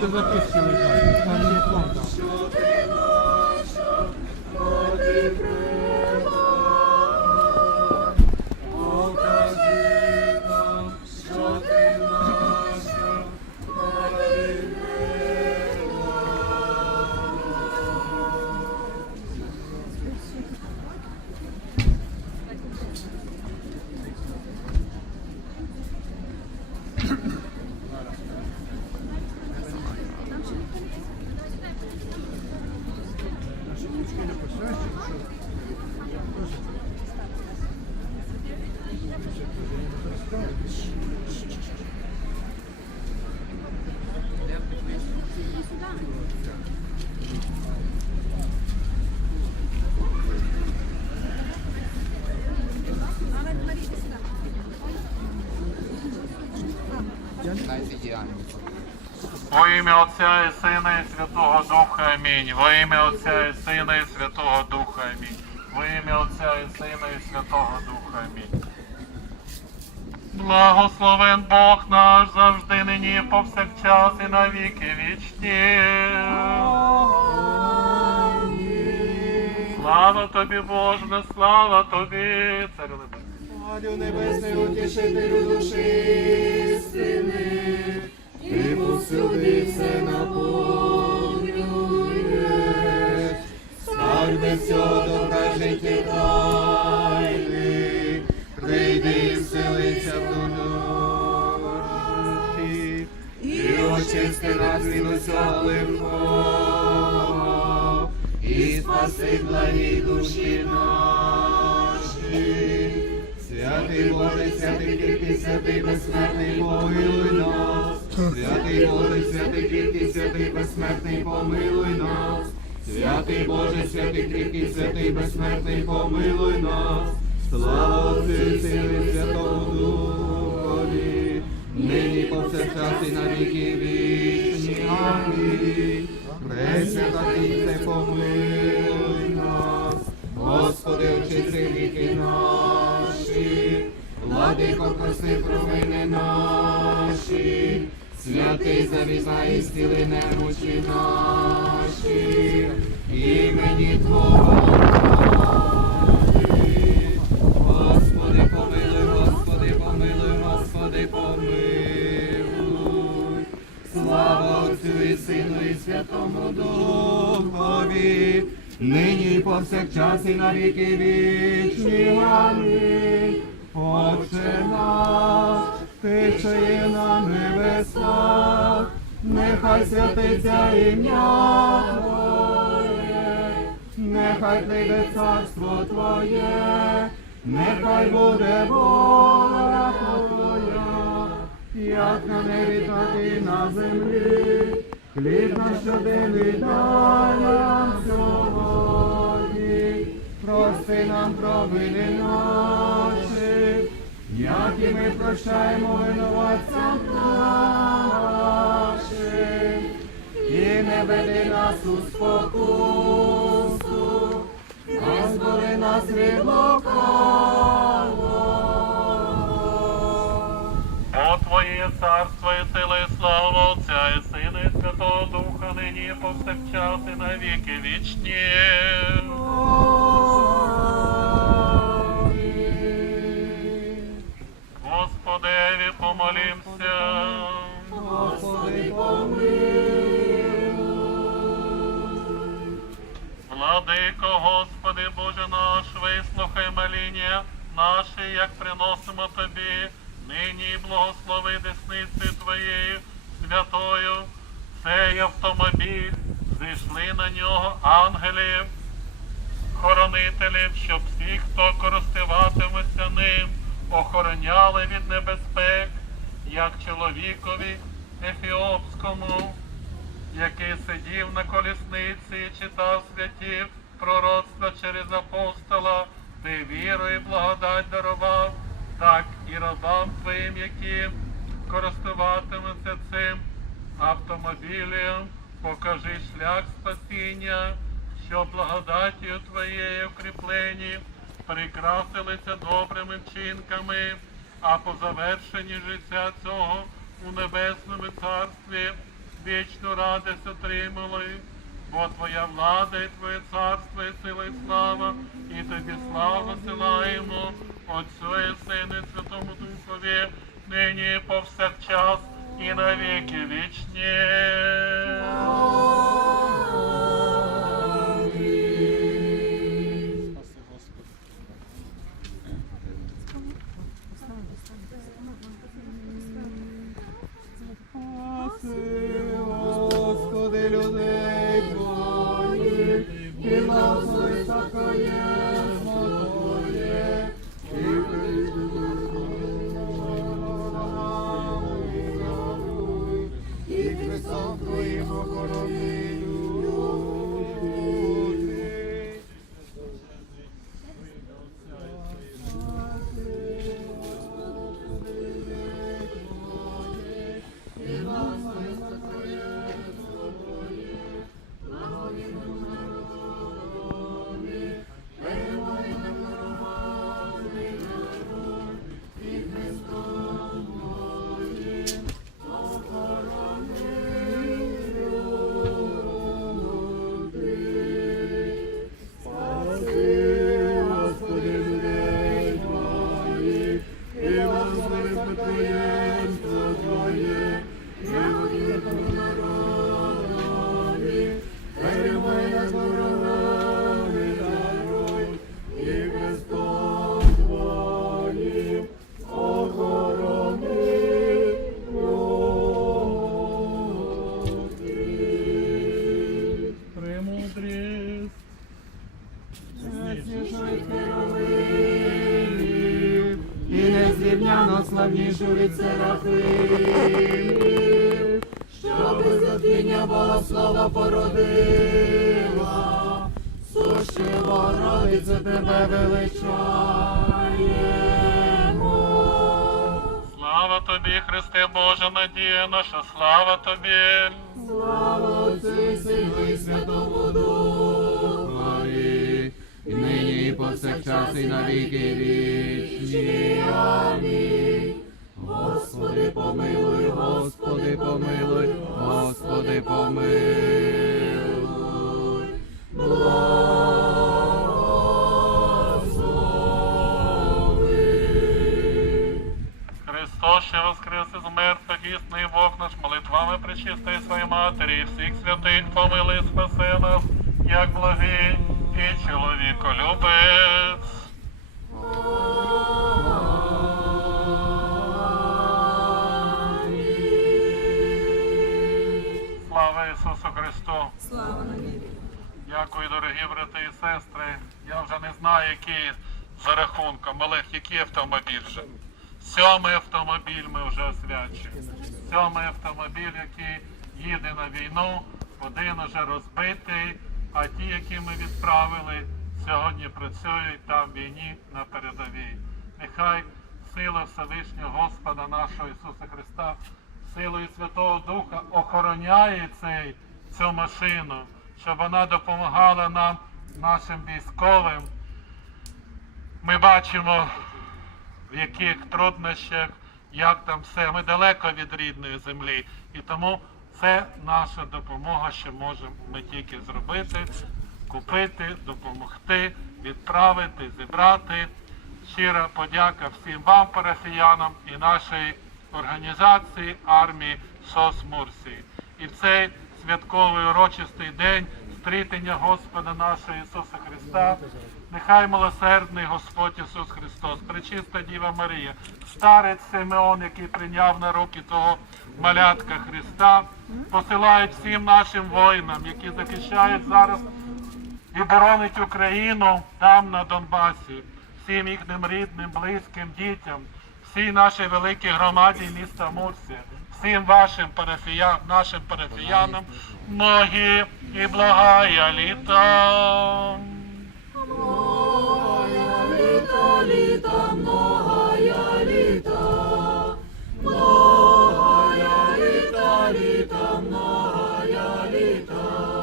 to zapiszcie mi to, na mnie не фонда. Во ім'я Отця і Сина і Святого Духа Амінь. Во ім'я Отця і Сина і Святого Духа Амінь. Во ім'я Отця і Сина і Святого Духа Амінь. Благословен Бог наш завжди нині повсякчас і на віки вічні. Слава тобі, Боже, слава тобі, царю небесний. Царю небесний, утішителю душі істини, ти повсюди все наповнюєш, скарби всього добра життєдайний, прийди і вселися в душі, і очисти нас від усього лихого, і спаси благі душі наші. Святий Боже, святий святий безсмертний, помилуй нас. Святий Боже, святий тільки, святий безсмертний, помилуй нас. Святий Боже, святий тільки, святий безсмертний, помилуй нас. Слава Отцю Сину Святому Духові, нині повсякчас і на віки вічні. Амінь. Пресвята Тійце, помилуй нас. Господи, очисти віки наші, владико, прости провини наші, святий завіса і стіли немочі наші, імені Твого. Господи, помилуй, Господи, помилуй, Господи, помилуй. Слава Отцю і Сину і Святому Духові, нині і повсякчас і на віки вічні. Амінь. Отче наш, ти що є на небесах, нехай святиться ім'я Твоє, нехай прийде царство Твоє, нехай буде воля Твоя, як на небі, так і на землі. Хліб наш щоденний дай нам сьогодні, прости нам провини наші, як і ми прощаємо винуватцям нашим, і не веди нас у спокусу, а збори нас від лукавого. О Твоє царство і сила і слава Отця і Сина і Святого Духа, нині і повсякчас і на віки вічні. Господеві помолімся. Господи, помилуй. Владико, Господи, Боже наш, вислухай моління наші, як приносимо Тобі, нині благослови десницею Твоєю святою, цей автомобіль, зійшли на нього ангелів, хоронителів, щоб всі, хто користуватиметься ним, охороняли від небезпек, як чоловікові ефіопському, який сидів на колісниці і читав святі пророцтва через апостола, ти віру і благодать дарував, так і рабам твоїм, які користуватимуться цим автомобілем, покажи шлях спасіння, що благодаттю твоєю укріплені прикрасилися добрими вчинками, а по завершенні життя цього у небесному царстві вічну радість отримали. Бо Твоя влада і Твоє царство, і сила, і слава, і тобі славу насилаємо, Отцю і Сину, Святому Духові, нині повсякчас, і на віки вічні. Незрівняно славнішу від серафимів, що безодвіння Богослова породила, суші Богородице тебе величаємо. Слава тобі, Христе Божа надія наша, слава тобі. Слава Отцю і Сину і Святому нині і повсякчас і на віки вічні. Амінь. Господи, помилуй, Господи, помилуй, Господи, помилуй. Благослови. Христос, що воскрес із мертвих, існий Бог наш, молитвами причистої своєї матері, і всіх святих помилуй, спаси нас, як благий і чоловіколюбець. Слава Ісусу Христу! Слава. Дякую, дорогі брати і сестри. Я вже не знаю, які за рахунком, Олег, який автомобіль вже. Сьомий автомобіль ми вже освячуємо. Сьомий автомобіль, який їде на війну, один уже розбитий, а ті, які ми відправили, сьогодні працюють там в війні на передовій. Нехай сила Всевишнього Господа нашого Ісуса Христа, силою Святого Духа охороняє цей, цю машину, щоб вона допомагала нам, нашим військовим. Ми бачимо, в яких труднощах, як там все. Ми далеко від рідної землі. І тому це наша допомога, що можемо ми тільки зробити, купити, допомогти, відправити, зібрати. Щира подяка всім вам, парафіянам, і нашій організації армії СОС Мурсії. І в цей святковий урочистий день стрітення Господа нашого Ісуса Христа. Нехай милосердний Господь Ісус Христос, пречиста Діва Марія, старець Симеон, який прийняв на руки того малятка Христа, посилають всім нашим воїнам, які захищають зараз і боронить Україну там на Донбасі, всім їхнім рідним, близьким дітям, всій нашій великій громаді міста Мурсія, всім вашим парафіянам, нашим парафіянам, многі і благая літа. Многая літа, літа, многая літа, многая літа, літа, многая літа.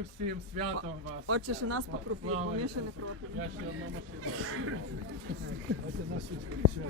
Дякую всім, святом вас. Отче, що нас покрупіть, бо ми ще не проти. Я ще одну машину.